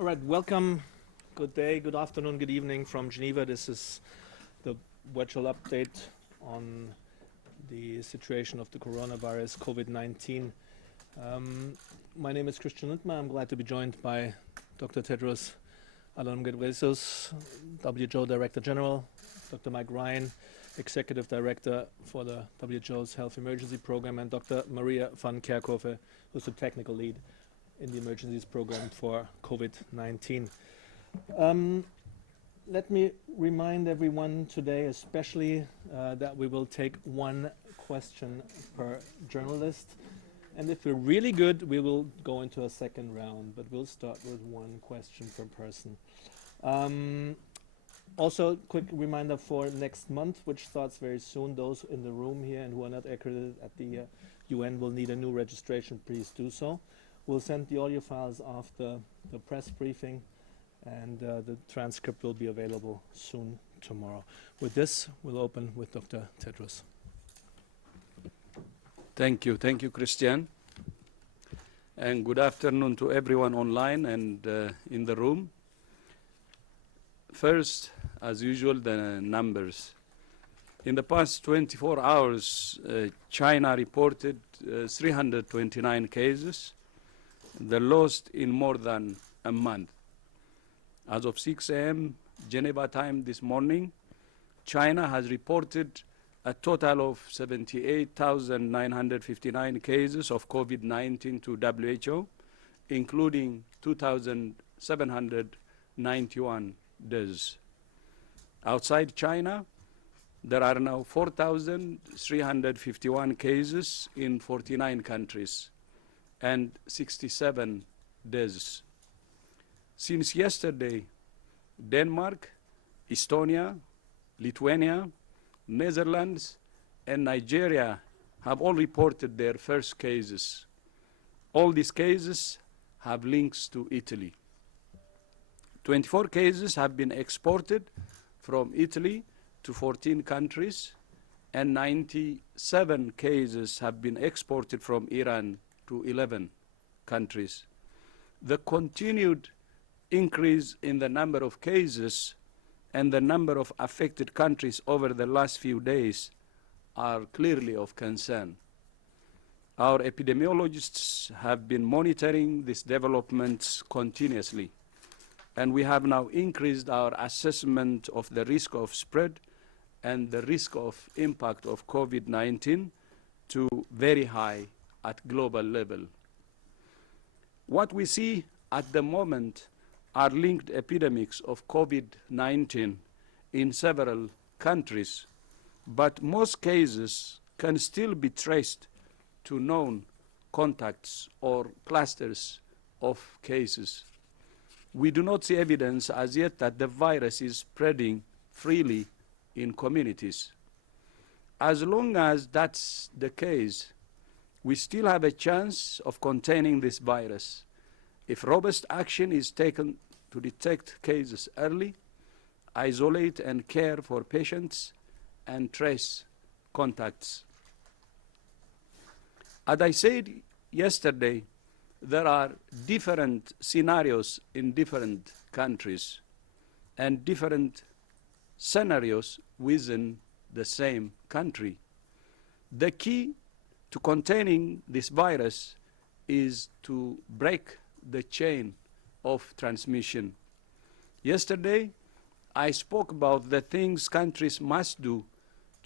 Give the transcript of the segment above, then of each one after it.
All right, welcome. Good day, good afternoon, good evening from Geneva. This is the virtual update on the situation of the coronavirus, COVID-19. My name is Christian Lindmer. I'm glad to be joined by Dr. Tedros Adhanom Ghebreyesus, WHO Director General, Dr. Mike Ryan, Executive Director for the WHO's Health Emergency Program, and Dr. Maria van Kerkhove, who's the technical lead in the emergencies program for COVID-19. Let me remind everyone today especially that we will take one question per journalist, and if we're really good we will go into a second round, but we'll start with one question per person. Also, quick reminder for next month, which starts very soon, those in the room here and who are not accredited at the UN will need a new registration. Please do so. We'll send the audio files after the press briefing, and the transcript will be available soon tomorrow. With this, we'll open with Dr. Tedros. Thank you, Christian. And good afternoon to everyone online and in the room. First, as usual, the numbers. In the past 24 hours, China reported 329 cases, the lowest in more than a month. As of 6 a.m. Geneva time this morning, China has reported a total of 78,959 cases of COVID-19 to WHO, including 2,791 deaths. Outside China, there are now 4,351 cases in 49 countries and 67 deaths. Since yesterday, Denmark, Estonia, Lithuania, Netherlands, and Nigeria have all reported their first cases. All these cases have links to Italy. 24 cases have been exported from Italy to 14 countries, and 97 cases have been exported from Iran to 11 countries. The continued increase in the number of cases and the number of affected countries over the last few days are clearly of concern. Our epidemiologists have been monitoring these developments continuously, and we have now increased our assessment of the risk of spread and the risk of impact of COVID-19 to very high at global level. What we see at the moment are linked epidemics of COVID-19 in several countries, but most cases can still be traced to known contacts or clusters of cases. We do not see evidence as yet that the virus is spreading freely in communities. As long as that's the case, we still have a chance of containing this virus if robust action is taken to detect cases early, isolate and care for patients, and trace contacts. As I said yesterday, there are different scenarios in different countries and different scenarios within the same country. The key to containing this virus is to break the chain of transmission. Yesterday, I spoke about the things countries must do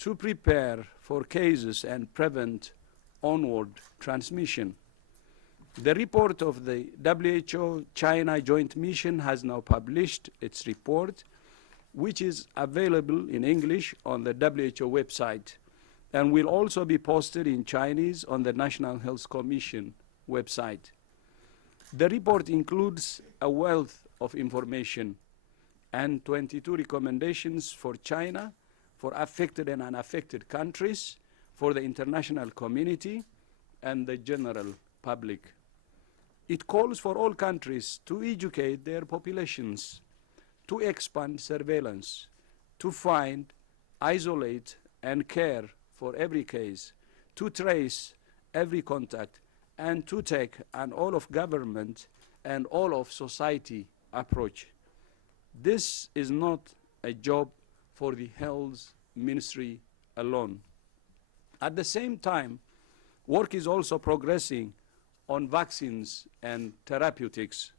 to prepare for cases and prevent onward transmission. The report of the WHO-China Joint Mission has now published its report, which is available in English on the WHO website and will also be posted in Chinese on the National Health Commission website. The report includes a wealth of information and 22 recommendations for China, for affected and unaffected countries, for the international community, and the general public. It calls for all countries to educate their populations, to expand surveillance, to find, isolate, and care for every case, to trace every contact, and to take an all of government and all of society approach. This is not a job for the health ministry alone. At the same time, work is also progressing on vaccines and therapeutics.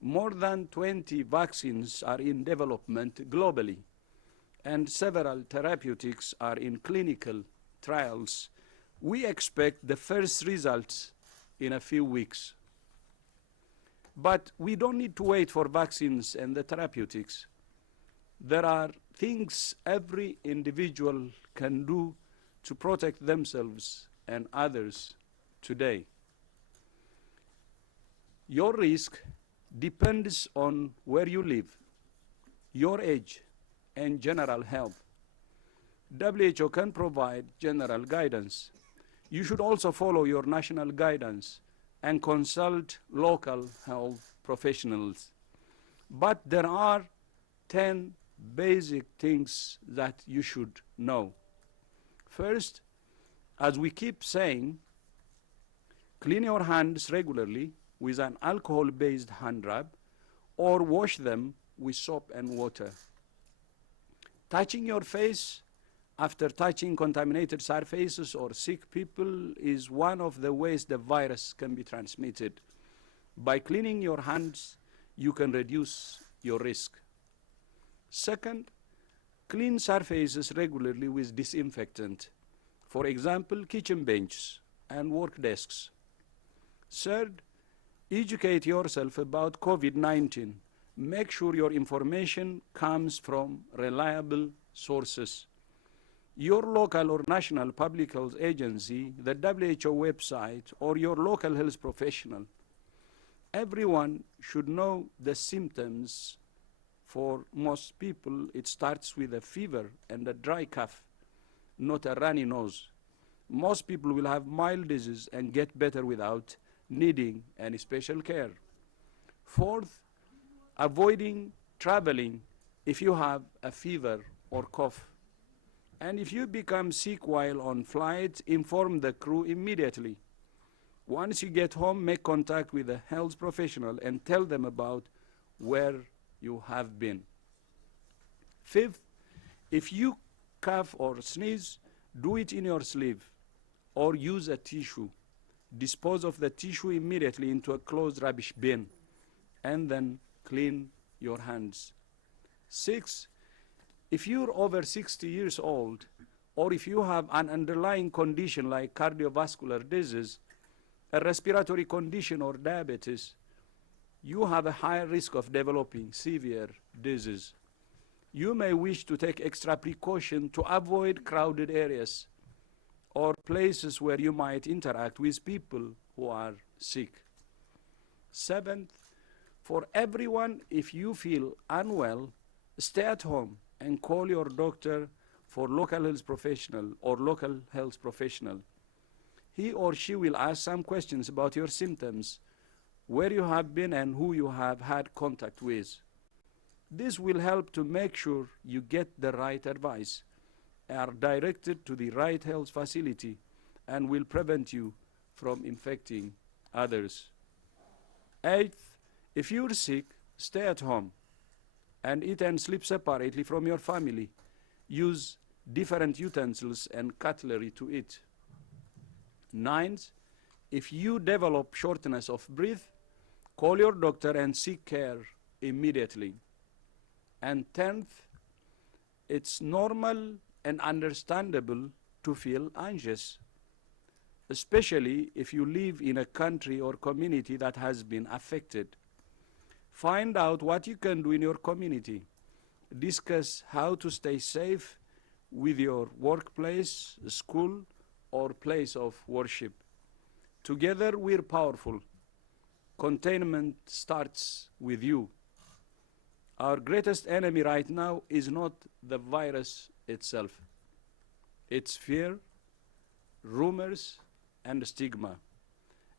More than 20 vaccines are in development globally, and several therapeutics are in clinical trials. We expect the first results in a few weeks. But we don't need to wait for vaccines and the therapeutics. There are things every individual can do to protect themselves and others today. Your risk depends on where you live, your age, and general health. WHO can provide general guidance. You should also follow your national guidance and consult local health professionals. But there are 10 basic things that you should know. First, as we keep saying, clean your hands regularly with an alcohol-based hand rub or wash them with soap and water. Touching your face after touching contaminated surfaces or sick people is one of the ways the virus can be transmitted. By cleaning your hands, you can reduce your risk. Second, clean surfaces regularly with disinfectant. For example, kitchen benches and work desks. Third, educate yourself about COVID-19. Make sure your information comes from reliable sources. Your local or national public health agency, the WHO website, or your local health professional. Everyone should know the symptoms. For most people, it starts with a fever and a dry cough, not a runny nose. Most people will have mild disease and get better without needing any special care. Fourth, avoiding traveling if you have a fever or cough. And if you become sick while on flight, inform the crew immediately. Once you get home, make contact with a health professional and tell them about where you have been. Fifth, if you cough or sneeze, do it in your sleeve or use a tissue. Dispose of the tissue immediately into a closed rubbish bin and then clean your hands. Six, if you're over 60 years old or if you have an underlying condition like cardiovascular disease, a respiratory condition or diabetes, you have a higher risk of developing severe disease. You may wish to take extra precaution to avoid crowded areas or places where you might interact with people who are sick. Seventh, for everyone, if you feel unwell, stay at home and call your doctor for local health professional or local health professional. He or she will ask some questions about your symptoms, where you have been and who you have had contact with. This will help to make sure you get the right advice, are directed to the right health facility, and will prevent you from infecting others. Eighth, if you're sick, stay at home and eat and sleep separately from your family. Use different utensils and cutlery to eat. Ninth, if you develop shortness of breath, call your doctor and seek care immediately. And 10th, it's normal and understandable to feel anxious, especially if you live in a country or community that has been affected. Find out what you can do in your community. Discuss how to stay safe with your workplace, school, or place of worship. Together we're powerful. Containment starts with you. Our greatest enemy right now is not the virus itself. It's fear, rumors, and stigma.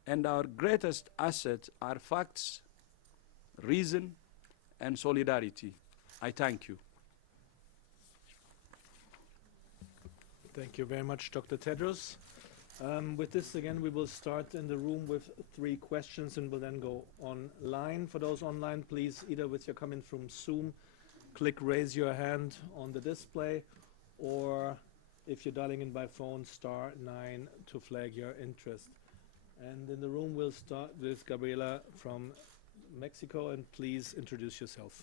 And our greatest asset are facts, reason, and solidarity. I thank you. Thank you very much, Dr. Tedros. With this, again, we will start in the room with 3 questions and will then go online. For those online, please, either with your comment from Zoom, click raise your hand on the display, or if you're dialing in by phone, *9 to flag your interest. And in the room, we'll start with Gabriela from Mexico, and please introduce yourself.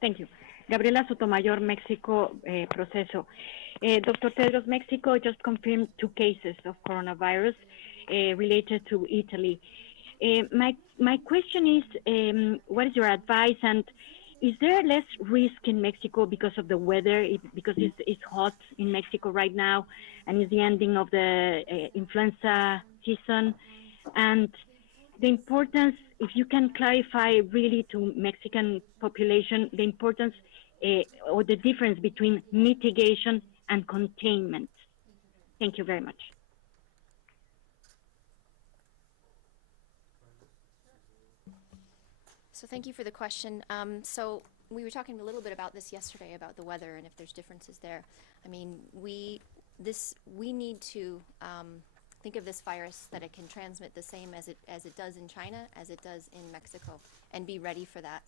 Thank you. Gabriela Sotomayor, Mexico, Proceso. Dr. Tedros, Mexico just confirmed 2 cases of coronavirus related to Italy. My question is, what is your advice, and is there less risk in Mexico because of the weather, because it's hot in Mexico right now, and it's the ending of the influenza season? And the importance, if you can clarify really to Mexican population, the importance or the difference between mitigation and containment. Thank you very much. So thank you for the question. So we were talking a little bit about this yesterday, about the weather and if there's differences there. I mean, we need to think of this virus that it can transmit the same as it does in China, as it does in Mexico, and be ready for that.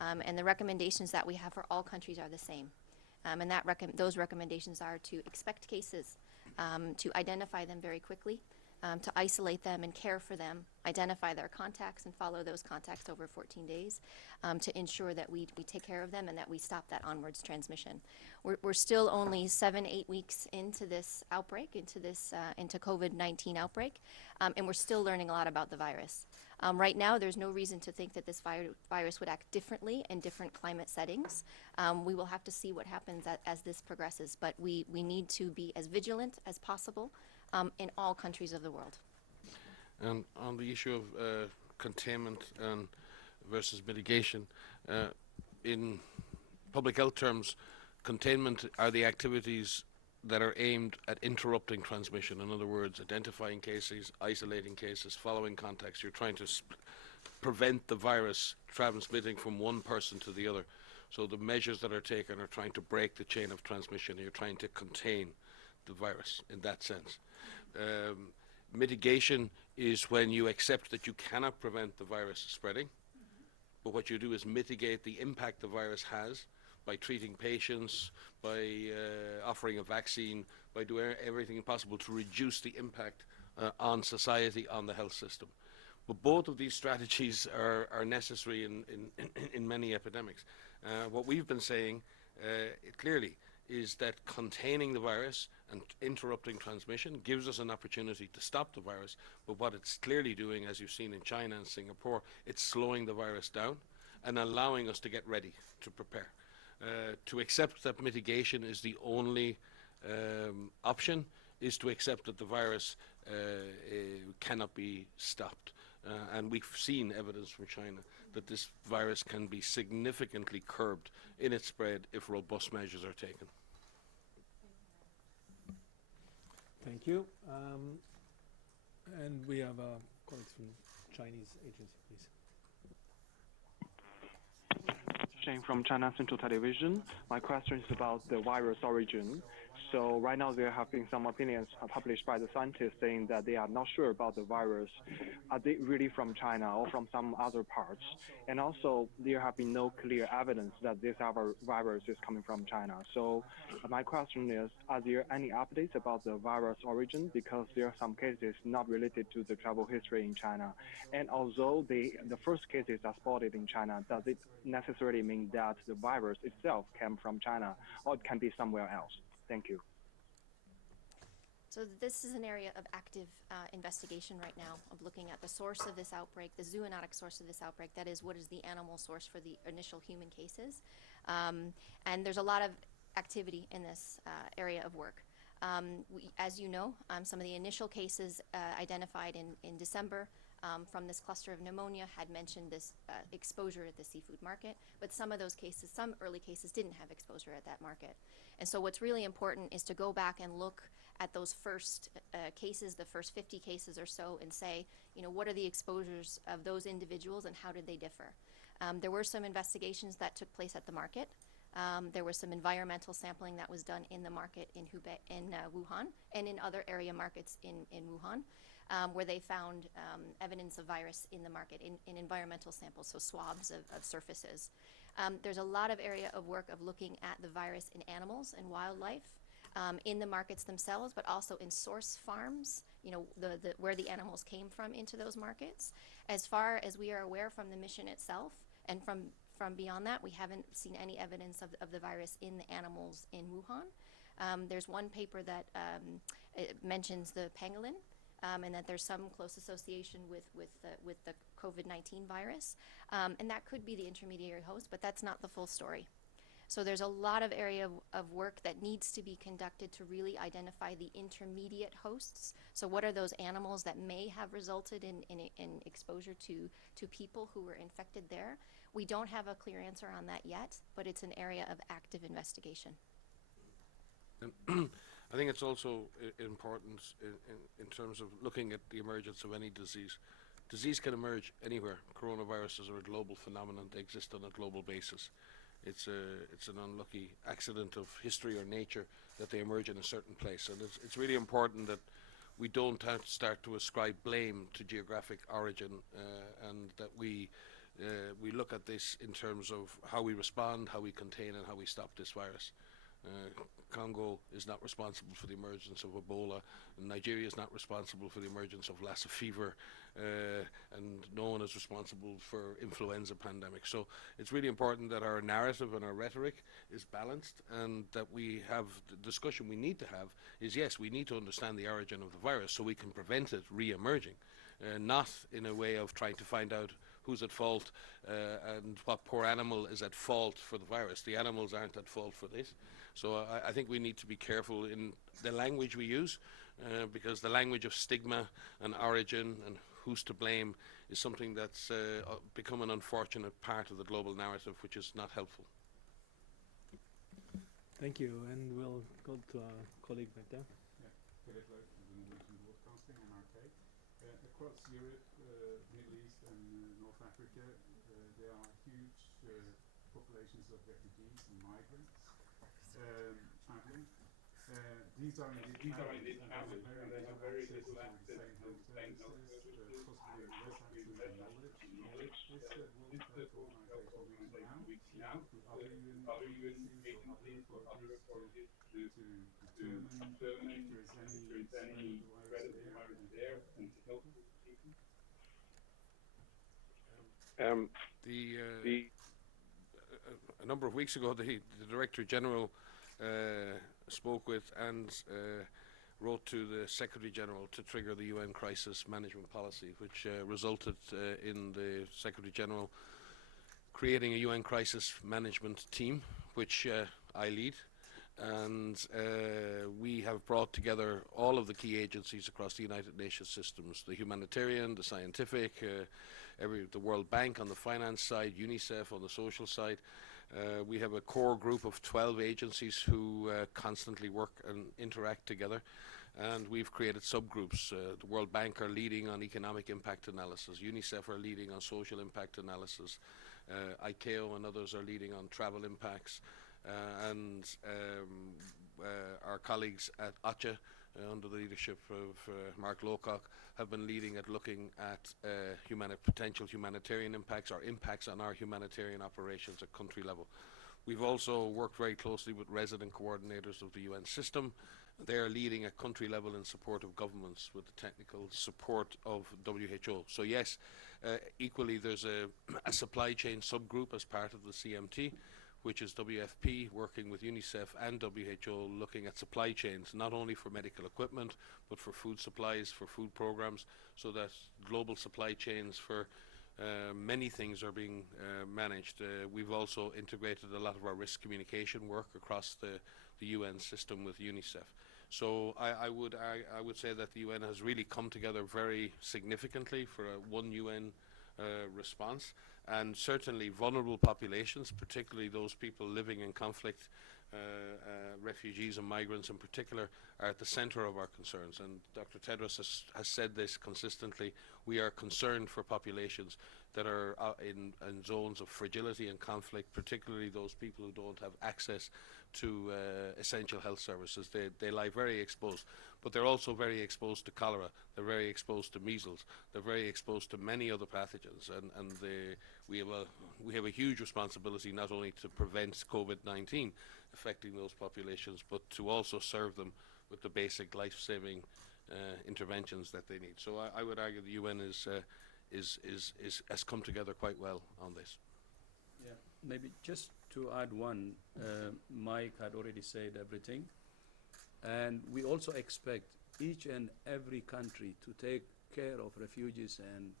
And the recommendations that we have for all countries are the same. And those recommendations are to expect cases, to identify them very quickly, to isolate them and care for them, identify their contacts and follow those contacts over 14 days to ensure that we take care of them and that we stop that onwards transmission. We're still only 7-8 weeks into this outbreak, into COVID-19 outbreak, and we're still learning a lot about the virus. Right now, there's no reason to think that this virus would act differently in different climate settings. We will have to see what happens as this progresses, but we need to be as vigilant as possible in all countries of the world. And on the issue of containment versus mitigation, in public health terms, containment are the activities that are aimed at interrupting transmission. In other words, identifying cases, isolating cases, following contacts. You're trying to prevent the virus transmitting from one person to the other. So the measures that are taken are trying to break the chain of transmission. You're trying to contain the virus in that sense. Mitigation is when you accept that you cannot prevent the virus spreading, but what you do is mitigate the impact the virus has by treating patients, by offering a vaccine, by doing everything possible to reduce the impact on society, on the health system. But both of these strategies are necessary in many epidemics. What we've been saying clearly is that containing the virus and interrupting transmission gives us an opportunity to stop the virus, but what it's clearly doing, as you've seen in China and Singapore, it's slowing the virus down and allowing us to get ready, to prepare. To accept that mitigation is the only option is to accept that the virus cannot be stopped. And we've seen evidence from China that this virus can be significantly curbed in its spread if robust measures are taken. Thank you. And we have a colleague from Chinese agency, please. Shane from China Central Television. My question is about the virus origin. So right now there have been some opinions published by the scientists saying that they are not sure about the virus. Are they really from China or from some other parts? And also there have been no clear evidence that this virus is coming from China. So my question is, are there any updates about the virus origin? Because there are some cases not related to the travel history in China. And although the first cases are spotted in China, does it necessarily mean that the virus itself came from China, or it can be somewhere else? Thank you. So this is an area of active investigation right now, of looking at the source of this outbreak, the zoonotic source of this outbreak, that is, what is the animal source for the initial human cases. And there's a lot of activity in this area of work. As you know, some of the initial cases identified in December from this cluster of pneumonia had mentioned this exposure at the seafood market, but some of those cases, some early cases, didn't have exposure at that market. And so what's really important is to go back and look at those first cases, the first 50 cases or so, and say, you know, what are the exposures of those individuals and how did they differ? There were some investigations that took place at the market. There was some environmental sampling that was done in the market in Wuhan and in other area markets in Wuhan, where they found evidence of virus in the market in environmental samples, so swabs of surfaces. There's a lot of area of work of looking at the virus in animals and wildlife, in the markets themselves, but also in source farms, you know, where the animals came from into those markets. As far as we are aware from the mission itself and from beyond that, we haven't seen any evidence of the virus in the animals in Wuhan. There's one paper that it mentions the pangolin, and that there's some close association with the COVID-19 virus, and that could be the intermediary host, but that's not the full story. So there's a lot of area of work that needs to be conducted to really identify the intermediate hosts. So what are those animals that may have resulted in exposure to people who were infected there? We don't have a clear answer on that yet, but it's an area of active investigation. I think it's also important in terms of looking at the emergence of any disease. Disease can emerge anywhere. Coronaviruses are a global phenomenon. They exist on a global basis. It's an unlucky accident of history or nature that they emerge in a certain place. And it's really important that we don't have to start to ascribe blame to geographic origin, and that we look at this in terms of how we respond, how we contain, and how we stop this virus. Congo is not responsible for the emergence of Ebola, and Nigeria is not responsible for the emergence of Lassa fever, and no one is responsible for influenza pandemic. So it's really important that our narrative and our rhetoric is balanced, and that we have the discussion we need to have is, yes, we need to understand the origin of the virus so we can prevent it re-emerging, not in a way of trying to find out who's at fault and what poor animal is at fault for the virus. The animals aren't at fault for this. So I think we need to be careful in the language we use, because the language of stigma and origin and who's to blame is something that's become an unfortunate part of the global narrative, which is not helpful. Thank you, and we'll go to our colleague back there. Across Europe, Middle East and North Africa, there are huge populations of refugees and migrants traveling. These are indeed travelers, and they have very little access to the same health services, possibly less access to knowledge. Is that World Health Organization reaching out to other UN agencies or other authorities to determine if there is any spread of the virus there and to help people? A number of weeks ago, the Director General spoke with and wrote to the Secretary General to trigger the UN Crisis Management Policy, which resulted in the Secretary General creating a UN Crisis Management Team, which I lead. And we have brought together all of the key agencies across the United Nations systems, the humanitarian, the scientific, the World Bank on the finance side, UNICEF on the social side. We have a core group of 12 agencies who constantly work and interact together, and we've created subgroups. The World Bank are leading on economic impact analysis, UNICEF are leading on social impact analysis, ICAO and others are leading on travel impacts, and our colleagues at OCHA, under the leadership of Mark Lowcock, have been leading at looking at potential humanitarian impacts or impacts on our humanitarian operations at country level. We've also worked very closely with resident coordinators of the UN system. They're leading at country level in support of governments with the technical support of WHO. So yes, equally there's a supply chain subgroup as part of the CMT, which is WFP working with UNICEF and WHO looking at supply chains, not only for medical equipment, but for food supplies, for food programs, so that global supply chains for many things are being managed. We've also integrated a lot of our risk communication work across the UN system with UNICEF. So I would say that the UN has really come together very significantly for a one UN response, and certainly vulnerable populations, particularly those people living in conflict, refugees and migrants in particular, are at the center of our concerns. And Dr. Tedros has said this consistently. We are concerned for populations that are in zones of fragility and conflict, particularly those people who don't have access to essential health services. They lie very exposed, but they're also very exposed to cholera, they're very exposed to measles, they're very exposed to many other pathogens, and we have a huge responsibility not only to prevent COVID-19 affecting those populations, but to also serve them with the basic life-saving interventions that they need. So I would argue the UN has come together quite well on this. Yeah, maybe just to add one, Mike had already said everything, and we also expect each and every country to take care of refugees and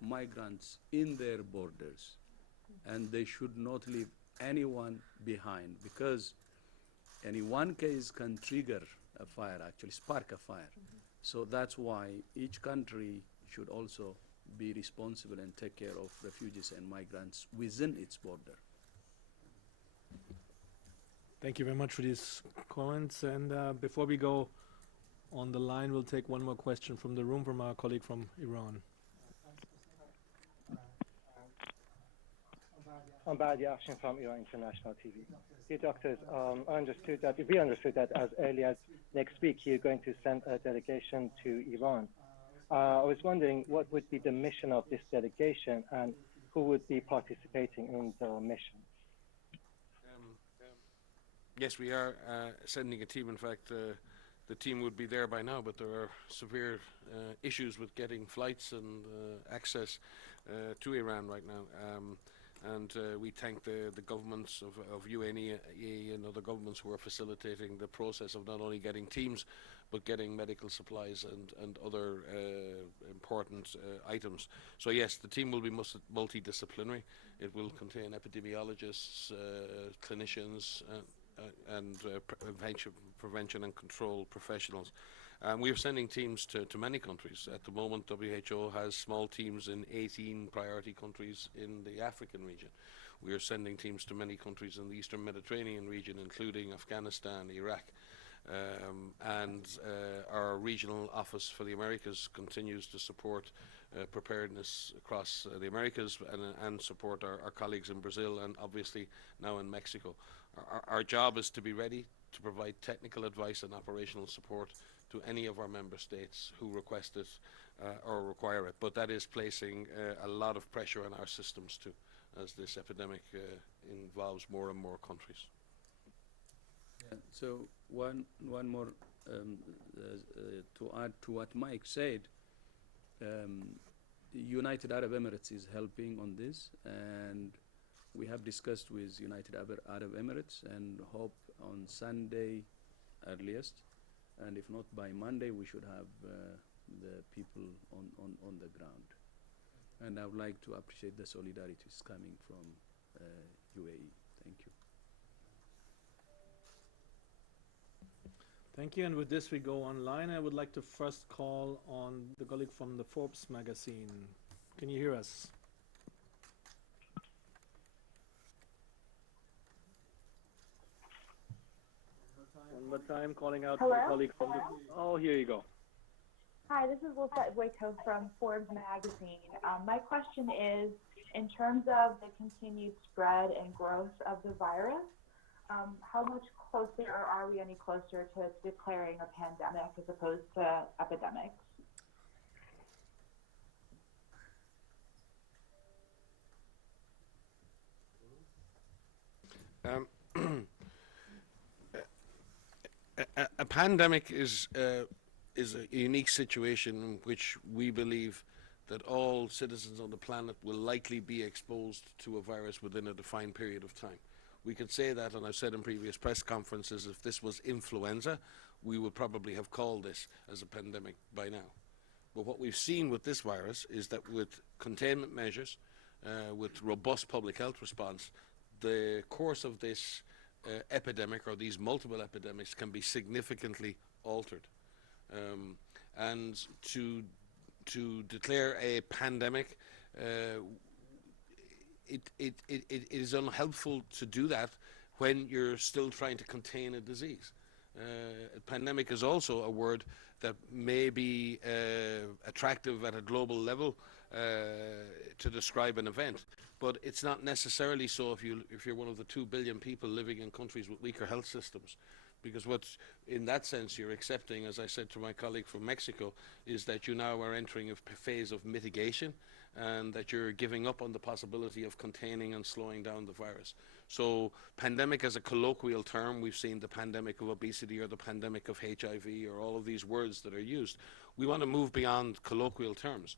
migrants in their borders, and they should not leave anyone behind, because any one case can trigger a fire, actually spark a fire. So that's why each country should also be responsible and take care of refugees and migrants within its border. Thank you very much for these comments. And before we go on the line, we'll take one more question from the room from our colleague from Iran. I'm Badi Afshin from Iran International TV. Dear doctors, we understood that as early as next week you're going to send a delegation to Iran. I was wondering what would be the mission of this delegation and who would be participating in the mission? Yes, we are sending a team. In fact, the team would be there by now, but there are severe issues with getting flights and access to Iran right now. And we thank the governments of UAE and other governments who are facilitating the process of not only getting teams, but getting medical supplies and other important items. So yes, the team will be multidisciplinary. It will contain epidemiologists, clinicians, and prevention and control professionals. We are sending teams to many countries. At the moment, WHO has small teams in 18 priority countries in the African region. We are sending teams to many countries in the Eastern Mediterranean region, including Afghanistan, Iraq. And our regional office for the Americas continues to support preparedness across the Americas and support our colleagues in Brazil and obviously now in Mexico. Our job is to be ready to provide technical advice and operational support to any of our member states who request it or require it. But that is placing a lot of pressure on our systems too, as this epidemic involves more and more countries. Yeah, so one more to add to what Mike said. United Arab Emirates is helping on this, and we have discussed with United Arab Emirates and hope on Sunday earliest, and if not by Monday, we should have the people on the ground. And I would like to appreciate the solidarities coming from UAE. Thank you. Thank you. And with this, we go online. I would like to first call on the colleague from the Forbes magazine. Can you hear us? One more time, calling out to the colleague from the... Oh, here you go. Hi, this is Lisette Waito from Forbes magazine. My question is, in terms of the continued spread and growth of the virus, how much closer, or are we any closer to declaring a pandemic as opposed to epidemics? A pandemic is a unique situation in which we believe that all citizens on the planet will likely be exposed to a virus within a defined period of time. We could say that, and I've said in previous press conferences, if this was influenza, we would probably have called this as a pandemic by now. But what we've seen with this virus is that with containment measures, with robust public health response, the course of this epidemic or these multiple epidemics can be significantly altered. And to declare a pandemic, it is unhelpful to do that when you're still trying to contain a disease. A pandemic is also a word that may be attractive at a global level to describe an event. But it's not necessarily so if you're one of the 2 billion people living in countries with weaker health systems. Because what's, in that sense, you're accepting, as I said to my colleague from Mexico, is that you now are entering a phase of mitigation, and that you're giving up on the possibility of containing and slowing down the virus. So pandemic as a colloquial term, we've seen the pandemic of obesity or the pandemic of HIV or all of these words that are used. We want to move beyond colloquial terms.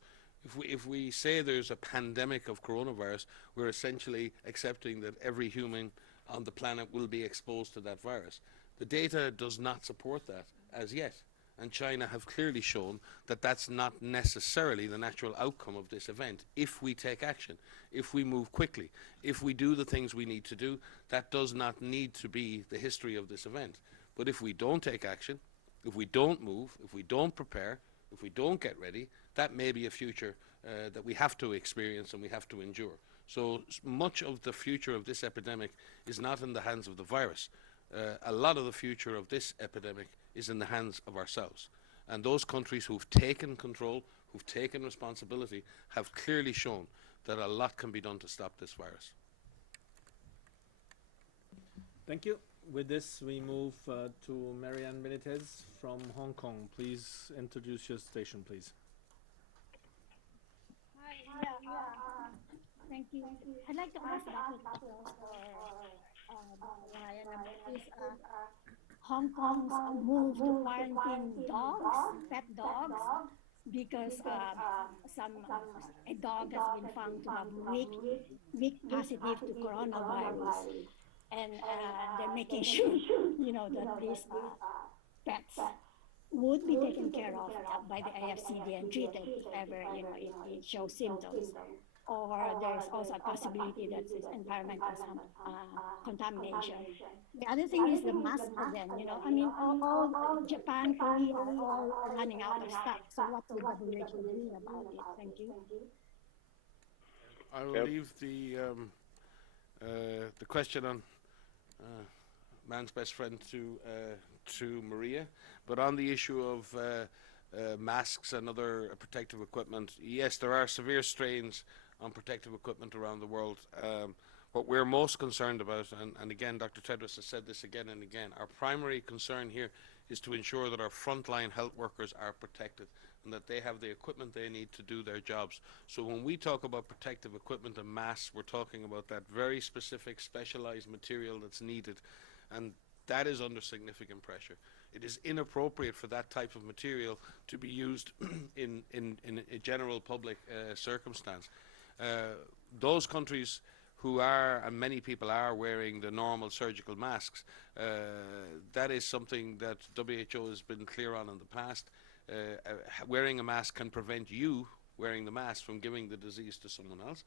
If we say there's a pandemic of coronavirus, we're essentially accepting that every human on the planet will be exposed to that virus. The data does not support that as yet. And China have clearly shown that that's not necessarily the natural outcome of this event. If we take action, if we move quickly, if we do the things we need to do, that does not need to be the history of this event. But if we don't take action, if we don't move, if we don't prepare, if we don't get ready, that may be a future that we have to experience and we have to endure. So much of the future of this epidemic is not in the hands of the virus. A lot of the future of this epidemic is in the hands of ourselves. And those countries who've taken control, who've taken responsibility, have clearly shown that a lot can be done to stop this virus. Thank you. With this, we move to Marianne Benitez from Hong Kong. Please introduce your station, please. Hi, thank you. I'd like to ask Dr. Ryan about this Hong Kong's move to quarantine dogs, pet dogs, because a dog has been found to have weak positive to coronavirus, and they're making sure, that these pets would be taken care of by the AFCD and treated if ever, it shows symptoms. Or there's also a possibility that it's environmental contamination. The other thing is the mask again, all Japan, Korea are all running out of stock. So what would WHO do about it? Thank you. I will leave the question on man's best friend to Maria, but on the issue of masks and other protective equipment, yes, there are severe strains on protective equipment around the world. What we're most concerned about, and again, Dr. Tedros has said this again and again, our primary concern here is to ensure that our frontline health workers are protected and that they have the equipment they need to do their jobs. So when we talk about protective equipment and masks, we're talking about that very specific specialized material that's needed, and that is under significant pressure. It is inappropriate for that type of material to be used in a general public circumstance. Those countries who are, and many people are, wearing the normal surgical masks, that is something that WHO has been clear on in the past. Wearing a mask can prevent you wearing the mask from giving the disease to someone else.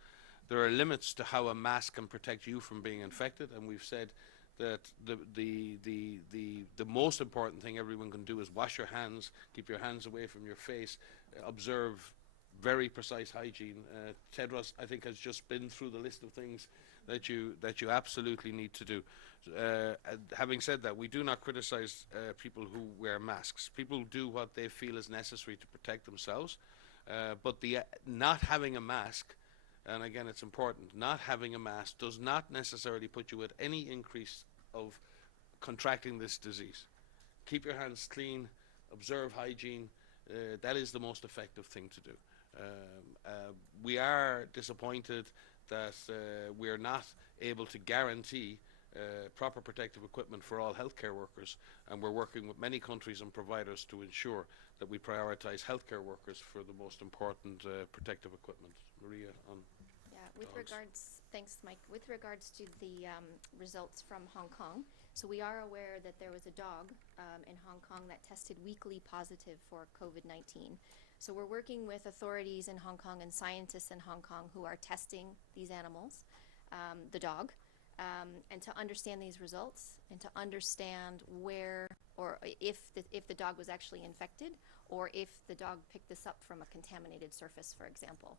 There are limits to how a mask can protect you from being infected, and we've said that the most important thing everyone can do is wash your hands, keep your hands away from your face, observe very precise hygiene. Tedros, I think, has just been through the list of things that you absolutely need to do. Having said that, we do not criticize people who wear masks. People do what they feel is necessary to protect themselves, but the not having a mask, and again it's important, not having a mask does not necessarily put you at any increase of contracting this disease. Keep your hands clean, observe hygiene. That is the most effective thing to do. We are disappointed that we are not able to guarantee proper protective equipment for all healthcare workers, and we're working with many countries and providers to ensure that we prioritize healthcare workers for the most important protective equipment. Maria, on with dogs. Thanks, Mike. With regards to the results from Hong Kong, so we are aware that there was a dog in Hong Kong that tested weekly positive for COVID-19. So we're working with authorities in Hong Kong and scientists in Hong Kong who are testing these animals, the dog, and to understand these results and to understand where or if the dog was actually infected or if the dog picked this up from a contaminated surface, for example.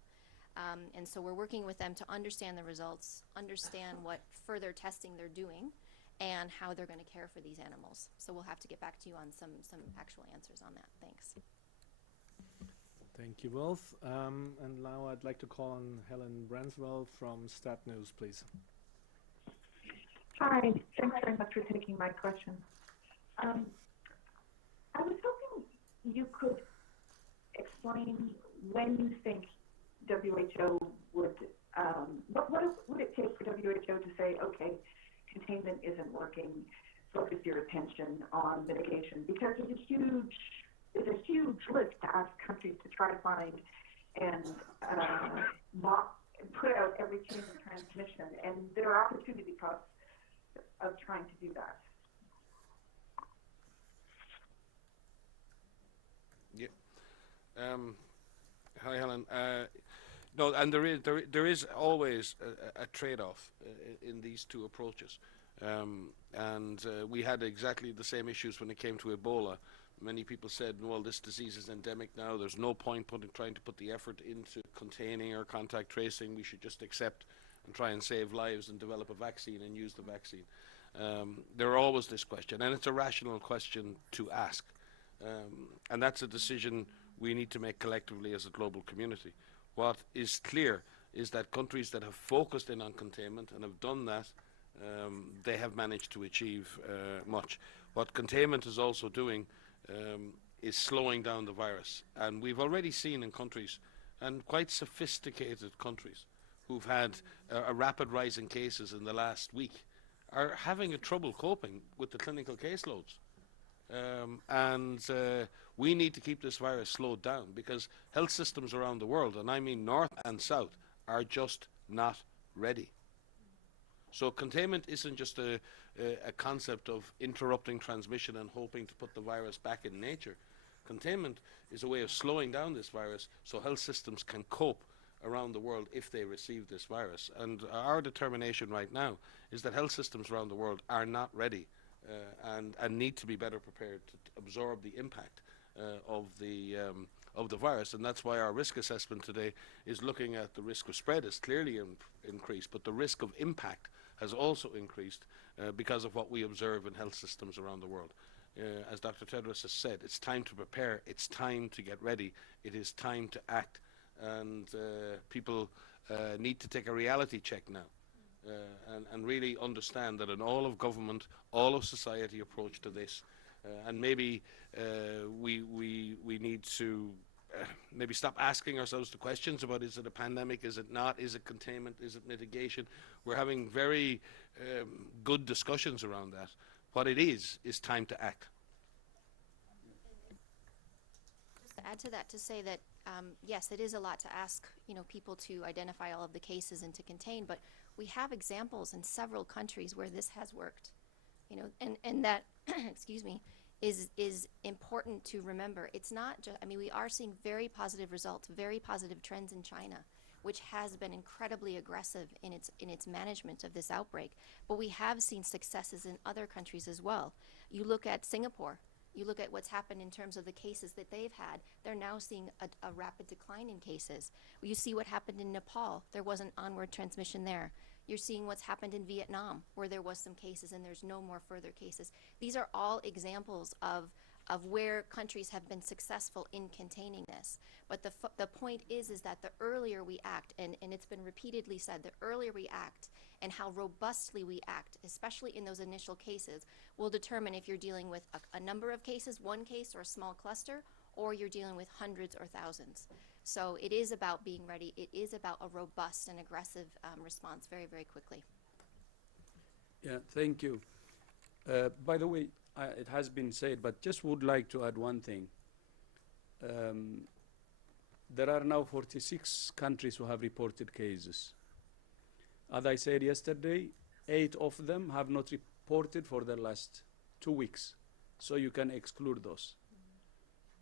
And so we're working with them to understand the results, understand what further testing they're doing, and how they're going to care for these animals. So we'll have to get back to you on some actual answers on that. Thanks. Thank you both. And now I'd like to call on Helen Branswell from Stat News, please. Hi, thanks very much for taking my question. I was hoping you could explain when you think WHO would, what would it take for WHO to say, okay, containment isn't working, focus your attention on mitigation? Because it's a huge list to ask countries to try to find and put out every chain of transmission, and there are opportunity costs of trying to do that. Yeah. Hi, Helen. No, and there is always a trade-off in these two approaches, and we had exactly the same issues when it came to Ebola. Many people said, well, this disease is endemic now. There's no point trying to put the effort into containing or contact tracing. We should just accept and try and save lives and develop a vaccine and use the vaccine. There are always this question, and it's a rational question to ask. And that's a decision we need to make collectively as a global community. What is clear is that countries that have focused in on containment and have done that, they have managed to achieve much. What containment is also doing is slowing down the virus. And we've already seen in countries, and quite sophisticated countries, who've had a rapid rise in cases in the last week, are having a trouble coping with the clinical caseloads. We need to keep this virus slowed down, because health systems around the world, and I mean north and south, are just not ready. So containment isn't just a concept of interrupting transmission and hoping to put the virus back in nature. Containment is a way of slowing down this virus so health systems can cope around the world if they receive this virus. And our determination right now is that health systems around the world are not ready and need to be better prepared to absorb the impact of the virus. And that's why our risk assessment today is looking at the risk of spread has clearly increased, but the risk of impact has also increased because of what we observe in health systems around the world. As Dr. Tedros has said, it's time to prepare, it's time to get ready, it is time to act, and people need to take a reality check now and really understand that an all of government, all of society approach to this, and maybe we need to maybe stop asking ourselves the questions about, is it a pandemic, is it not, is it containment, is it mitigation? We're having very good discussions around that. What it is time to act. Just to add to that, to say that yes, it is a lot to ask, people to identify all of the cases and to contain, but we have examples in several countries where this has worked, and that, excuse me, is important to remember. It's not just, we are seeing very positive results, very positive trends in China, which has been incredibly aggressive in its management of this outbreak. But we have seen successes in other countries as well. You look at Singapore, you look at what's happened in terms of the cases that they've had, they're now seeing a rapid decline in cases. You see what happened in Nepal, there was an onward transmission there. You're seeing what's happened in Vietnam, where there was some cases and there's no more further cases. These are all examples of where countries have been successful in containing this. But the point is that the earlier we act, and it's been repeatedly said, the earlier we act and how robustly we act, especially in those initial cases, will determine if you're dealing with a number of cases, one case or a small cluster, or you're dealing with hundreds or thousands. So it is about being ready. It is about a robust and aggressive response very, very quickly. Yeah, thank you. By the way, it has been said, but just would like to add one thing. There are now 46 countries who have reported cases. As I said yesterday, 8 of them have not reported for the last 2 weeks. So you can exclude those.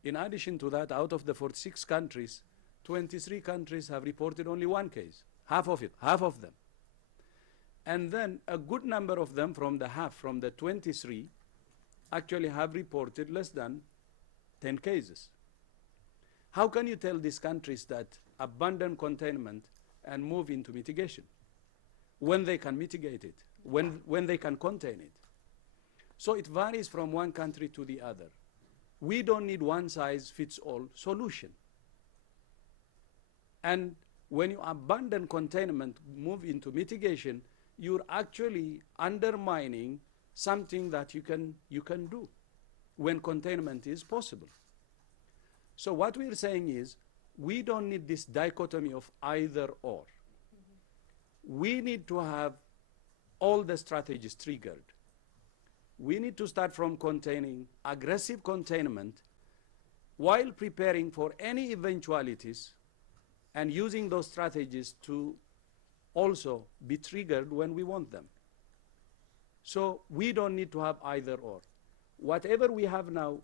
In addition to that, out of the 46 countries, 23 countries have reported only 1 case, half of them. And then a good number of them from the 23, actually have reported less than 10 cases. How can you tell these countries that abandon containment and move into mitigation when they can mitigate it, when they can contain it? So it varies from one country to the other. We don't need one-size-fits-all solution. And when you abandon containment, move into mitigation, you're actually undermining something that you can do when containment is possible. So what we're saying is, we don't need this dichotomy of either or. We need to have all the strategies triggered. We need to start from containing aggressive containment while preparing for any eventualities and using those strategies to also be triggered when we want them. So we don't need to have either or. Whatever we have now,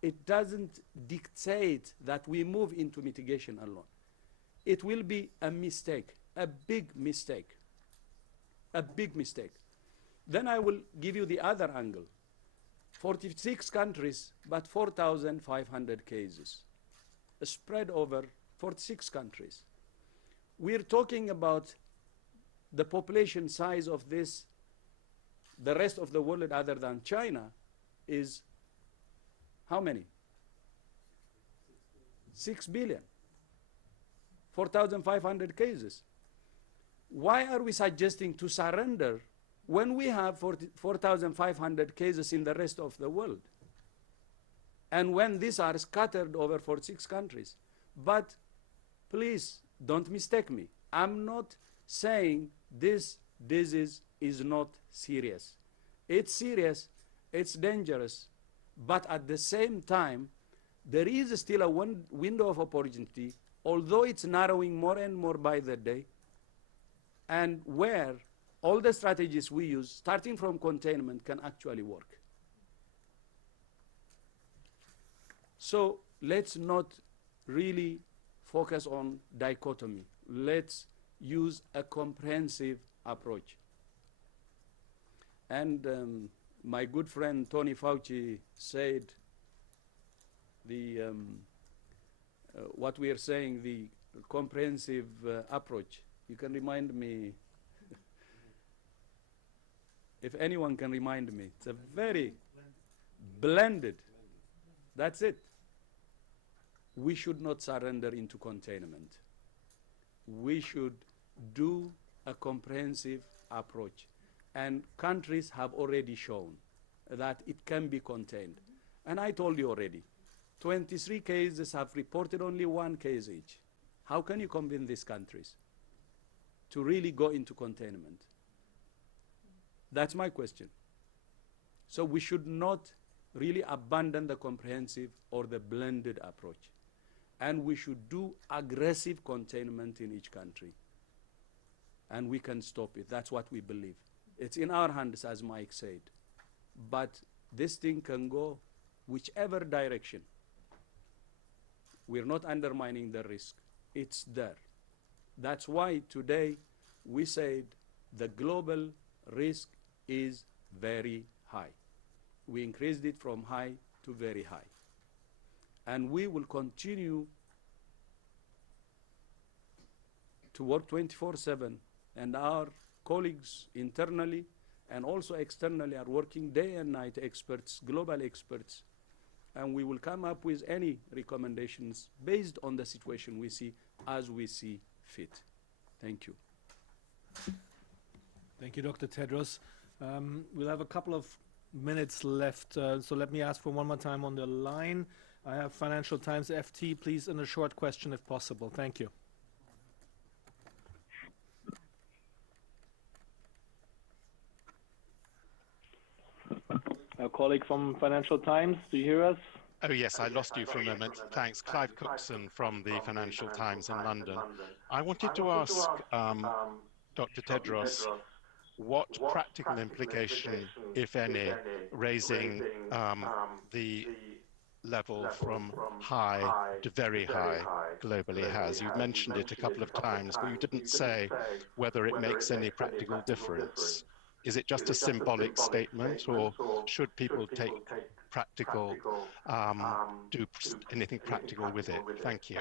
it doesn't dictate that we move into mitigation alone. It will be a mistake, a big mistake, a big mistake. Then I will give you the other angle. 46 countries, but 4,500 cases, spread over 46 countries. We're talking about the population size of this, the rest of the world other than China is how many? 6 billion. 4,500 cases. Why are we suggesting to surrender when we have 4,500 cases in the rest of the world? And when these are scattered over 46 countries. But please don't mistake me. I'm not saying this disease is not serious. It's serious, it's dangerous, but at the same time, there is still a window of opportunity, although it's narrowing more and more by the day, and where all the strategies we use, starting from containment, can actually work. So let's not really focus on dichotomy. Let's use a comprehensive approach. And my good friend Tony Fauci said what we are saying, the comprehensive approach. You can remind me, if anyone can remind me. It's a very blended. That's it. We should not surrender into containment. We should do a comprehensive approach. And countries have already shown that it can be contained. And I told you already, 23 cases have reported only 1 case each. How can you convince these countries to really go into containment? That's my question. So we should not really abandon the comprehensive or the blended approach. And we should do aggressive containment in each country. And we can stop it. That's what we believe. It's in our hands, as Mike said. But this thing can go whichever direction. We're not undermining the risk. It's there. That's why today we said the global risk is very high. We increased it from high to very high. And we will continue to work 24/7, and our colleagues internally and also externally are working day and night, experts, global experts, and we will come up with any recommendations based on the situation we see as we see fit. Thank you. Thank you, Dr. Tedros. We'll have a couple of minutes left, so let me ask for one more time on the line. I have Financial Times FT, please, in a short question if possible. Thank you. A colleague from Financial Times, do you hear us? Oh yes, I lost you for a moment. Thanks. Clive Cookson from the Financial Times in London. I wanted to ask Dr. Tedros what practical implication, if any, raising the level from high to very high globally has. You've mentioned it a couple of times, but you didn't say whether it makes any practical difference. Is it just a symbolic statement, or should people take practical, do anything practical with it? Thank you.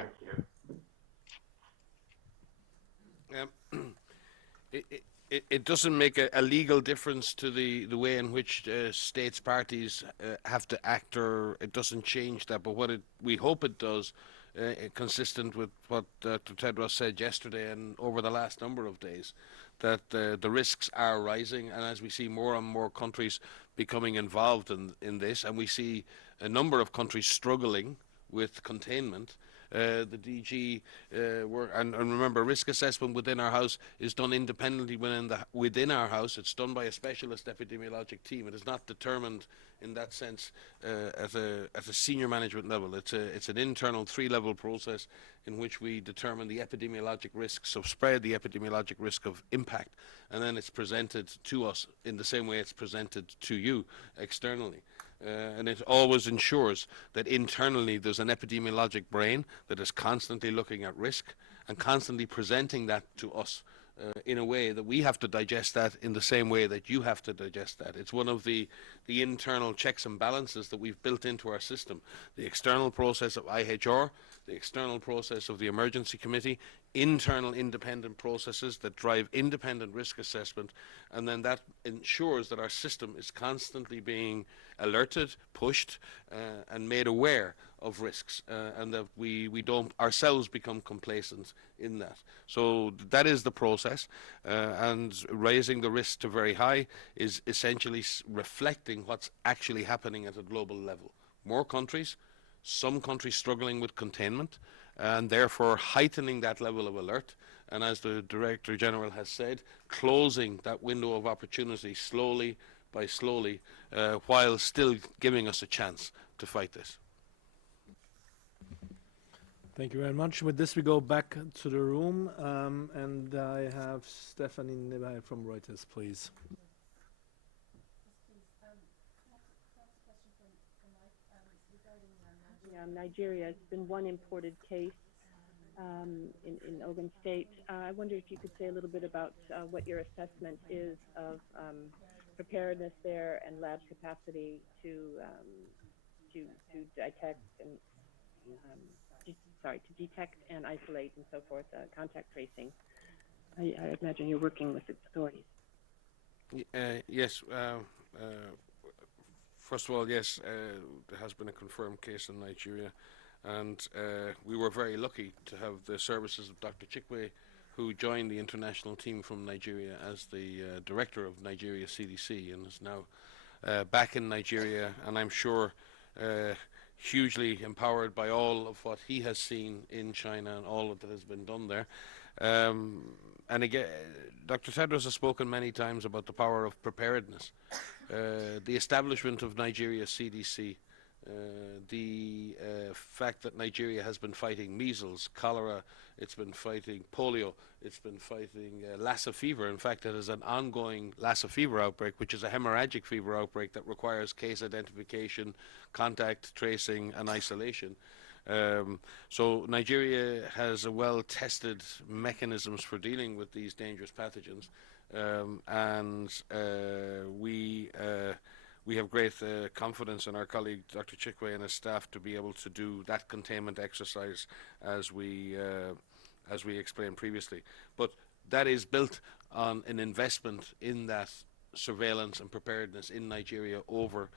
It doesn't make a legal difference to the way in which states parties have to act, or it doesn't change that. But what we hope it does consistent with what Dr. Tedros said yesterday and over the last number of days, that the risks are rising, and as we see more and more countries becoming involved in this, and we see a number of countries struggling with containment, the DG and remember, risk assessment within our house is done independently within our house. It's done by a specialist epidemiologic team. It is not determined in that sense at a senior management level. It's an internal 3-level process in which we determine the epidemiologic risks of spread, the epidemiologic risk of impact, and then it's presented to us in the same way it's presented to you externally. And it always ensures that internally there's an epidemiologic brain that is constantly looking at risk and constantly presenting that to us in a way that we have to digest that in the same way that you have to digest that. It's one of the internal checks and balances that we've built into our system. The external process of IHR, the external process of the Emergency Committee, internal independent processes that drive independent risk assessment, and then that ensures that our system is constantly being alerted, pushed, and made aware of risks, and that we don't ourselves become complacent in that. So that is the process, and raising the risk to very high is essentially reflecting what's actually happening at a global level. More countries, some countries struggling with containment, and therefore heightening that level of alert, and as the Director General has said, closing that window of opportunity slowly by slowly, while still giving us a chance to fight this. Thank you very much. With this, we go back to the room, and I have Stephanie Nibay from Reuters, please. Nigeria. It's been one imported case in Ogun State. I wonder if you could say a little bit about what your assessment is of preparedness there and lab capacity to detect and to detect and isolate and so forth, contact tracing. I imagine you're working with authorities. Yes. First of all, yes, there has been a confirmed case in Nigeria, and we were very lucky to have the services of Dr. Chikwe, who joined the international team from Nigeria as the director of Nigeria CDC, and is now back in Nigeria, and I'm sure hugely empowered by all of what he has seen in China and all that has been done there. And again, Dr. Tedros has spoken many times about the power of preparedness. The establishment of Nigeria CDC, the fact that Nigeria has been fighting measles, cholera, it's been fighting polio, it's been fighting Lassa fever. In fact, it is an ongoing Lassa fever outbreak, which is a hemorrhagic fever outbreak that requires case identification, contact tracing, and isolation. So Nigeria has a well-tested mechanisms for dealing with these dangerous pathogens, and we have great confidence in our colleague Dr. Chikwe and his staff to be able to do that containment exercise as we explained previously. But that is built on an investment in that surveillance and preparedness in Nigeria over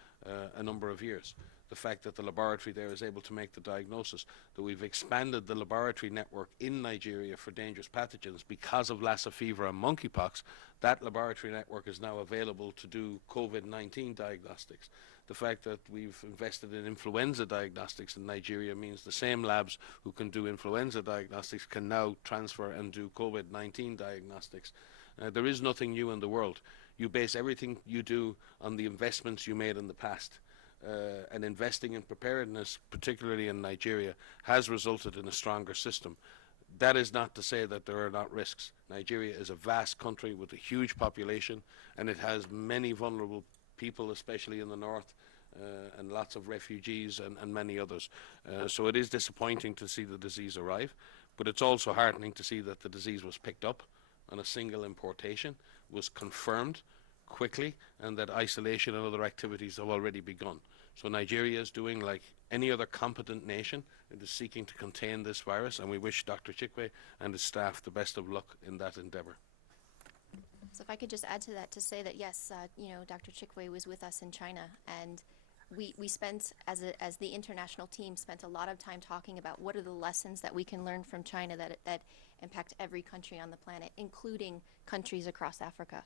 a number of years. The fact that the laboratory there is able to make the diagnosis, that we've expanded the laboratory network in Nigeria for dangerous pathogens because of Lassa fever and monkeypox. That laboratory network is now available to do COVID-19 diagnostics. The fact that we've invested in influenza diagnostics in Nigeria means the same labs who can do influenza diagnostics can now transfer and do COVID-19 diagnostics. There is nothing new in the world. You base everything you do on the investments you made in the past. And investing in preparedness, particularly in Nigeria, has resulted in a stronger system. That is not to say that there are not risks. Nigeria is a vast country with a huge population, and it has many vulnerable people, especially in the north, and lots of refugees and many others. So it is disappointing to see the disease arrive, but it's also heartening to see that the disease was picked up on a single importation, was confirmed quickly, and that isolation and other activities have already begun. So Nigeria is doing like any other competent nation. It is seeking to contain this virus, and we wish Dr. Chikwe and his staff the best of luck in that endeavor. So if I could just add to that to say that yes, Dr. Chikwe was with us in China, and we spent, as the international team, spent a lot of time talking about what are the lessons that we can learn from China that impact every country on the planet, including countries across Africa,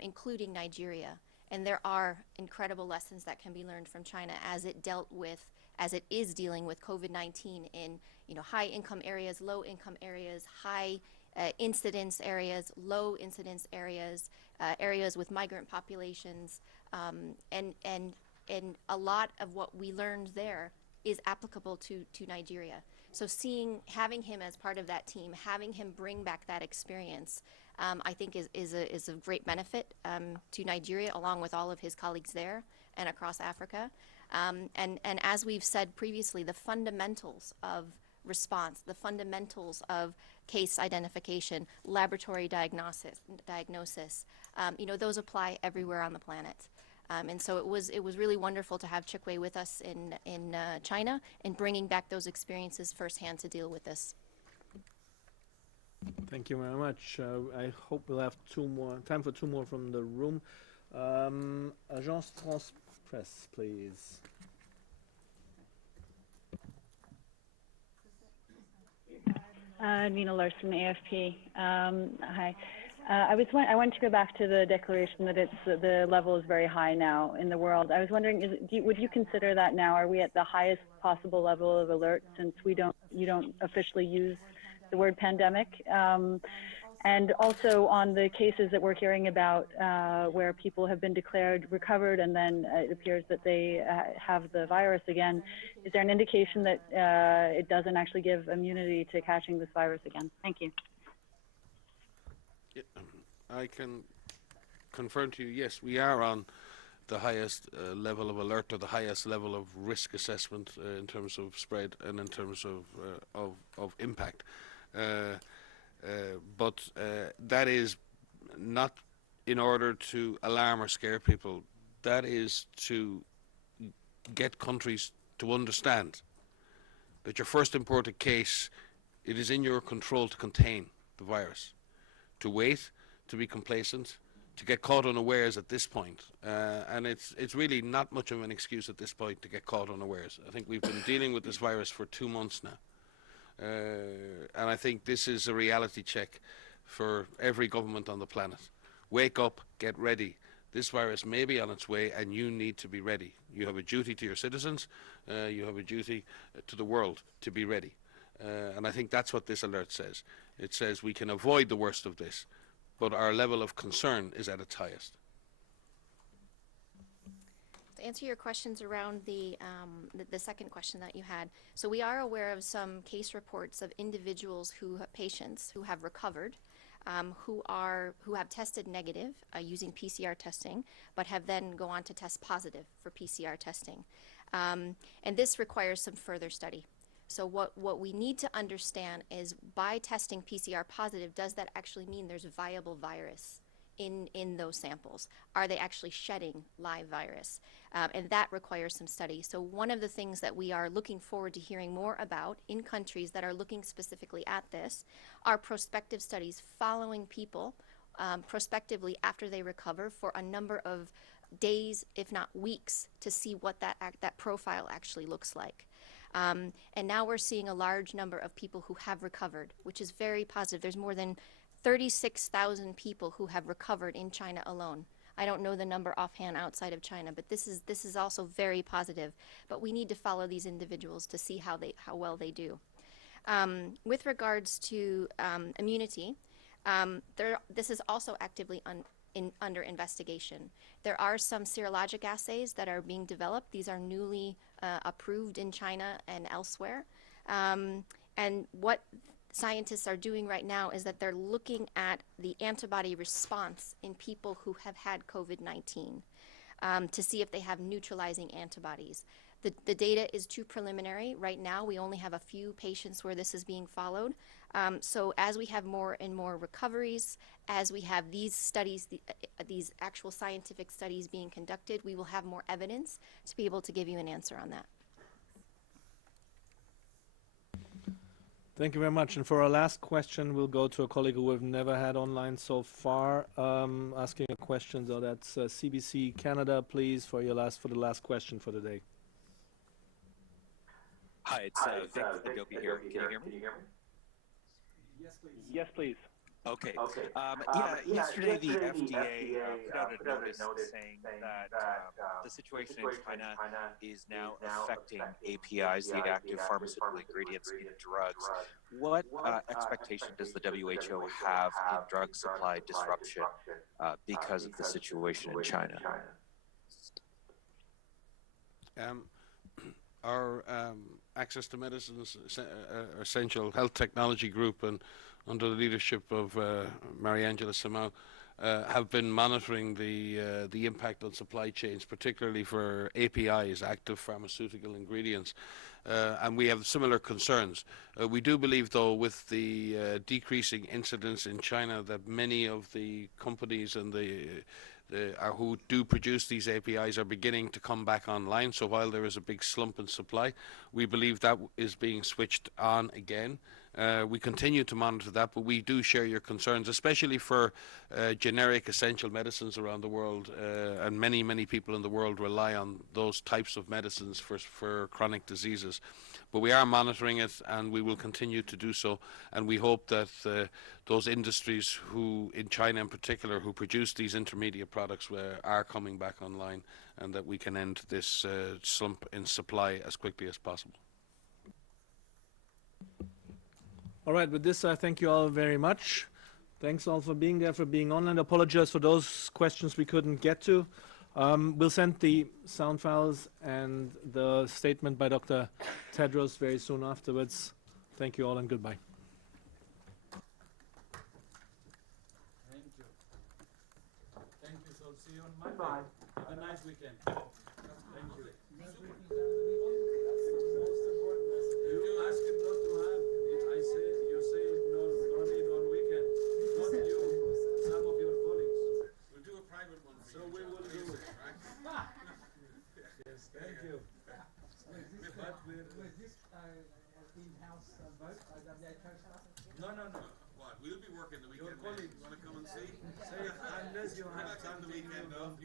including Nigeria. And there are incredible lessons that can be learned from China as it is dealing with COVID-19 in high income areas, low income areas, high incidence areas, low incidence areas, areas with migrant populations, and a lot of what we learned there is applicable to Nigeria. So having him as part of that team, having him bring back that experience, I think is a great benefit to Nigeria, along with all of his colleagues there and across Africa. And as we've said previously, the fundamentals of response, the fundamentals of case identification, laboratory diagnosis, those apply everywhere on the planet. And so it was really wonderful to have Chikwe with us in China and bringing back those experiences firsthand to deal with this. Thank you very much. I hope we'll have time for two more from the room. Agence France Presse, please. Nina Larson, AFP. Hi. I wanted to go back to the declaration that the level is very high now in the world. I was wondering, would you consider that now? Are we at the highest possible level of alert since you don't officially use the word pandemic? And also on the cases that we're hearing about where people have been declared recovered and then it appears that they have the virus again, is there an indication that it doesn't actually give immunity to catching this virus again? Thank you. Yeah, I can confirm to you, yes, we are on the highest level of alert, or the highest level of risk assessment in terms of spread and in terms of impact. But that is not in order to alarm or scare people. That is to get countries to understand that your first imported case, it is in your control to contain the virus. To wait, to be complacent, to get caught unawares at this point. And it's really not much of an excuse at this point to get caught unawares. I think we've been dealing with this virus for 2 months now. And I think this is a reality check for every government on the planet. Wake up, get ready. This virus may be on its way and you need to be ready. You have a duty to your citizens, you have a duty to the world to be ready. And I think that's what this alert says. It says we can avoid the worst of this, but our level of concern is at its highest. To answer your questions around the second question that you had, so we are aware of some case reports of individuals patients who have recovered, who have tested negative using PCR testing, but have then go on to test positive for PCR testing, and this requires some further study. So what we need to understand is, by testing PCR positive, does that actually mean there's viable virus in those samples? Are they actually shedding live virus? And that requires some study. So one of the things that we are looking forward to hearing more about in countries that are looking specifically at this are prospective studies following people prospectively after they recover for a number of days, if not weeks, to see what that profile actually looks like. And now we're seeing a large number of people who have recovered, which is very positive. There's more than 36,000 people who have recovered in China alone. I don't know the number offhand outside of China, but this is also very positive. But we need to follow these individuals to see how well they do. With regards to immunity, this is also actively under investigation. There are some serologic assays that are being developed. These are newly approved in China and elsewhere. And what scientists are doing right now is that they're looking at the antibody response in people who have had COVID-19 to see if they have neutralizing antibodies. The data is too preliminary. Right now, we only have a few patients where this is being followed. So as we have more and more recoveries, as we have these studies, these actual scientific studies being conducted, we will have more evidence to be able to give you an answer on that. Thank you very much. And for our last question, we'll go to a colleague who we've never had online so far, asking a question. So that's CBC Canada, please, for the last question for the day. Hi, it's Vic Adobe here. Can you hear me? Yes, please. Yes, please. Okay. Yesterday the FDA put out a notice saying that the situation in China is now affecting APIs, the active pharmaceutical ingredients in drugs. What expectation does the WHO have in drug supply disruption because of the situation in China? Our Access to Medicines Essential Health Technology Group, and under the leadership of Mariangela Simao, have been monitoring the impact on supply chains, particularly for APIs, active pharmaceutical ingredients, and we have similar concerns. We do believe, though, with the decreasing incidence in China, that many of the companies and who do produce these APIs are beginning to come back online. So while there is a big slump in supply, we believe that is being switched on again. We continue to monitor that, but we do share your concerns, especially for generic essential medicines around the world, and many people in the world rely on those types of medicines for chronic diseases. But we are monitoring it, and we will continue to do so, and we hope that those industries who, in China in particular, who produce these intermediate products are coming back online, and that we can end this slump in supply as quickly as possible. All right, with this, I thank you all very much. Thanks all for being there, for being online. Apologize for those questions we couldn't get to. We'll send the sound files and the statement by Dr. Tedros very soon afterwards. Thank you all and goodbye. Thank you. Thank you. So see you on Monday. Have a nice weekend. Thank you. You ask him not to have. You say no need on weekend. Not you. Some of your colleagues. We'll do a private one for So you. we will do it. Yes, thank you. But was this in-house vote by WHO staff? No. What? We'll be working the weekend. Your colleagues. You want to come and see? Say unless you have